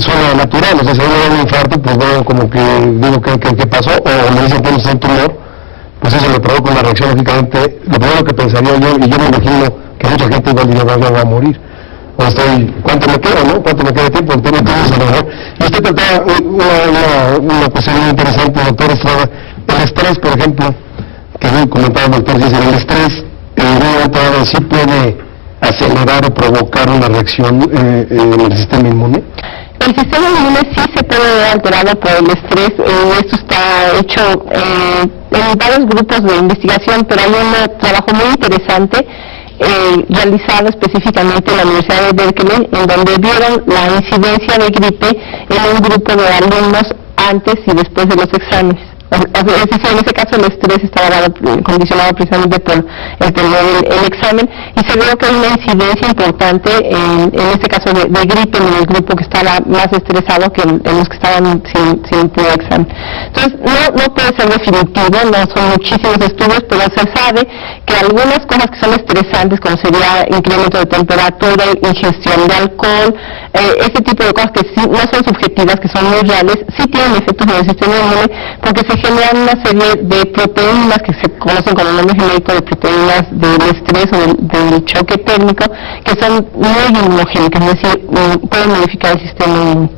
suena natural, o sea, si uno da un infarto, pues veo como que digo ¿qué pasó? O me dicen que no es un tumor, pues eso me provoca una reacción, lógicamente, lo primero que pensaría yo, y yo me imagino que mucha gente igual diría, va a morir. O ¿cuánto me queda, no? ¿Cuánto me queda de tiempo? Entonces, a lo mejor. Y usted trataba una cuestión muy interesante, doctor Estrada, el estrés, por ejemplo, que comentaba el doctor, dice, el estrés, en un momento dado, sí puede acelerar o provocar una reacción en el sistema inmune. El sistema inmune sí se puede ver alterado por el estrés. Esto está hecho en varios grupos de investigación, pero hay un trabajo muy interesante realizado específicamente en la Universidad de Berkeley, en donde vieron la incidencia de gripe en un grupo de alumnos antes y después de los exámenes. Es decir, en ese caso el estrés estaba condicionado precisamente por el tener el examen, y se vio que hay una incidencia importante en este caso de gripe en el grupo que estaba más estresado que en los que estaban sin tener examen. Entonces no puede ser definitivo, no son muchísimos estudios, pero se sabe que algunas cosas que son estresantes, como sería incremento de temperatura, ingestión de alcohol, este tipo de cosas que sí, no son subjetivas, que son muy reales, sí tienen efectos en el sistema inmune, porque se generan una serie de proteínas que se conocen con el nombre genérico de proteínas del estrés o del choque térmico, que son muy inmunogénicas, es decir, pueden modificar el sistema inmune.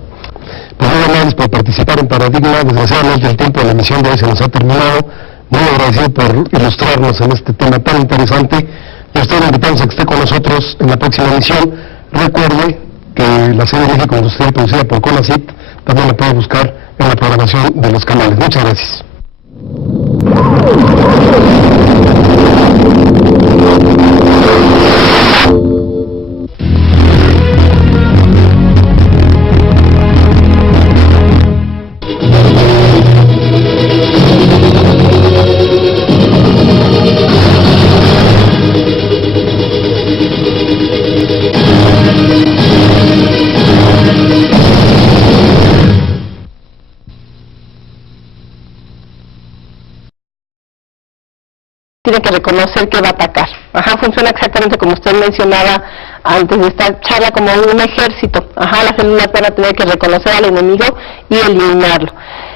Pues muy gracias por participar en Paradigma. Desgraciadamente el tiempo de la emisión de hoy se nos ha terminado. Muy agradecido por ilustrarnos en este tema tan interesante, y a usted le invitamos a que esté con nosotros en la próxima emisión. Recuerde que la serie México Industrial, producida por CONACYT, también la puede buscar en la programación de los canales. Muchas gracias. Tiene que reconocer que va a atacar. Funciona exactamente como usted mencionaba antes de esta charla, como un ejército. La célula van a tener que reconocer al enemigo y eliminarlo.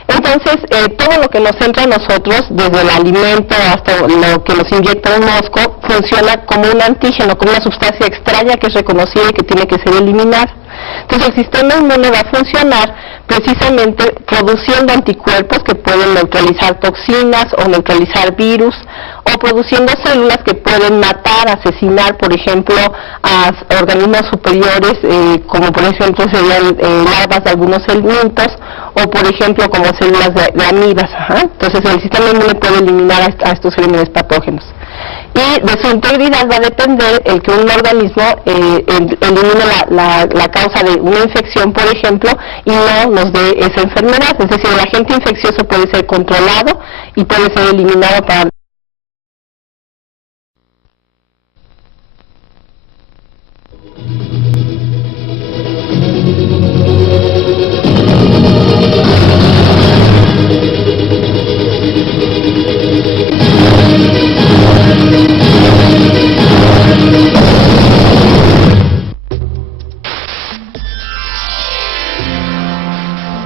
Entonces, todo lo que nos entra a nosotros, desde el alimento hasta lo que nos inyecta un mosco, funciona como un antígeno, como una sustancia extraña que es reconocida y que tiene que ser eliminada. Entonces el sistema inmune va a funcionar precisamente produciendo anticuerpos que pueden neutralizar toxinas o neutralizar virus, o produciendo células que pueden matar, asesinar, por ejemplo, a organismos superiores, como por ejemplo serían larvas de algunos elementos, o por ejemplo como células de amibas. Entonces el sistema inmune puede eliminar a estos gérmenes patógenos. Y de su integridad va a depender el que un organismo elimine la causa de una infección, por ejemplo, y no nos dé esa enfermedad. Es decir, el agente infeccioso puede ser controlado y puede ser eliminado para...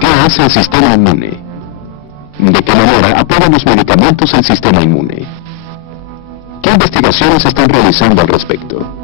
¿Qué hace el sistema inmune? ¿De qué manera apoyan los medicamentos el sistema inmune? ¿Qué investigaciones se están realizando al respecto?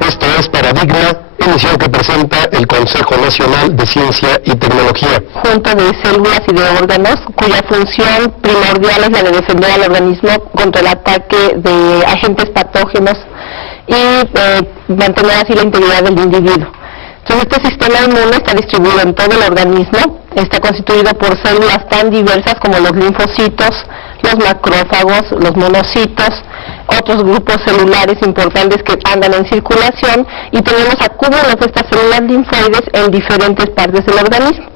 Esto es Paradigma, emisión que presenta el Consejo Nacional de Ciencia y Tecnología. Conjunto de células y de órganos cuya función primordial es la de defender al organismo contra el ataque de agentes patógenos y mantener así la integridad del individuo. Entonces este sistema inmune está distribuido en todo el organismo, está constituido por células tan diversas como los linfocitos, los macrófagos, los monocitos, otros grupos celulares importantes que andan en circulación, y tenemos acúmulos de estas células linfoides en diferentes partes del organismo.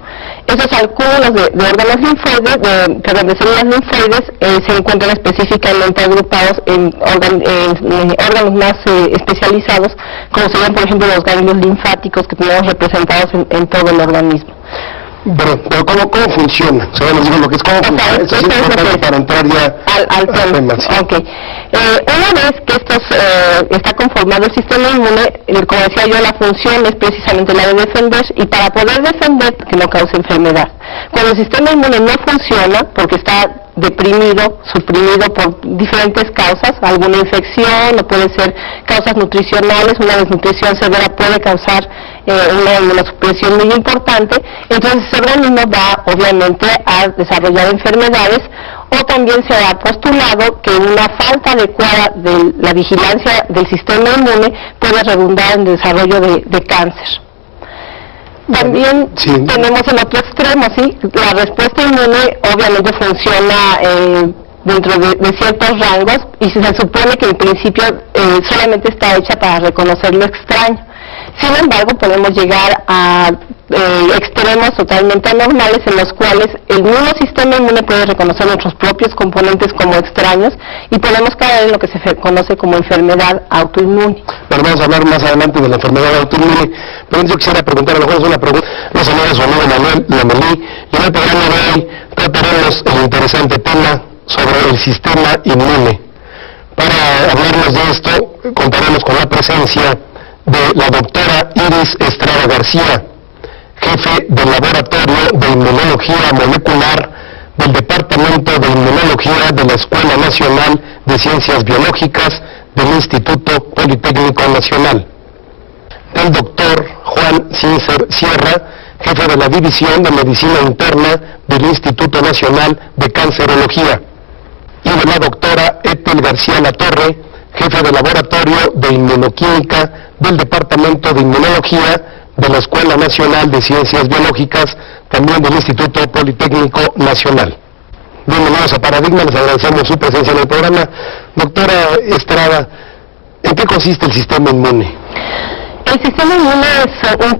Esos acúmulos de órganos linfoides, de células linfoides, se encuentran específicamente agrupados en órganos más especializados, como serían por ejemplo los ganglios linfáticos que tenemos representados en todo el organismo. Pero ¿cómo funciona? O sea, nos digo lo que es cómo funciona. Eso es importante para entrar ya al tema. Sí. Okay. Una vez que está conformado el sistema inmune, como decía yo, la función es precisamente la de defender, y para poder defender que no cause enfermedad. Cuando el sistema inmune no funciona, porque está deprimido, suprimido por diferentes causas, alguna infección, o puede ser causas nutricionales, una desnutrición severa puede causar una inmunosupresión muy importante, entonces ese organismo va obviamente a desarrollar enfermedades, o también se ha postulado que una falta adecuada de la vigilancia del sistema inmune puede redundar en el desarrollo de cáncer. También tenemos el otro extremo, ¿sí? La respuesta inmune obviamente funciona dentro de ciertos rangos, y se supone que en principio solamente está hecha para reconocer lo extraño. Sin embargo, podemos llegar a extremos totalmente anormales en los cuales el mismo sistema inmune puede reconocer nuestros propios componentes como extraños, y podemos caer en lo que se conoce como enfermedad autoinmune. Pero vamos a hablar más adelante de la enfermedad autoinmune. Pero yo quisiera preguntar, a lo mejor es una pregunta, los amigos, su amigo Manuel Lomelí, y en el programa de hoy trataremos el interesante tema sobre el sistema inmune. Para hablarnos de esto, contaremos con la presencia de la doctora Iris Estrada García, jefe del Laboratorio de Inmunología Molecular del Departamento de Inmunología de la Escuela Nacional de Ciencias Biológicas del Instituto Politécnico Nacional. El doctor Juan Cincer Sierra, jefe de la División de Medicina Interna del Instituto Nacional de Cancerología. Y de la doctora Ethel García Latorre, jefe de Laboratorio de Inmunoquímica del Departamento de Inmunología de la Escuela Nacional de Ciencias Biológicas, también del Instituto Politécnico Nacional. Bienvenidos a Paradigma, les agradecemos su presencia en el programa. Doctora Estrada, ¿en qué consiste el sistema inmune? El sistema inmune es un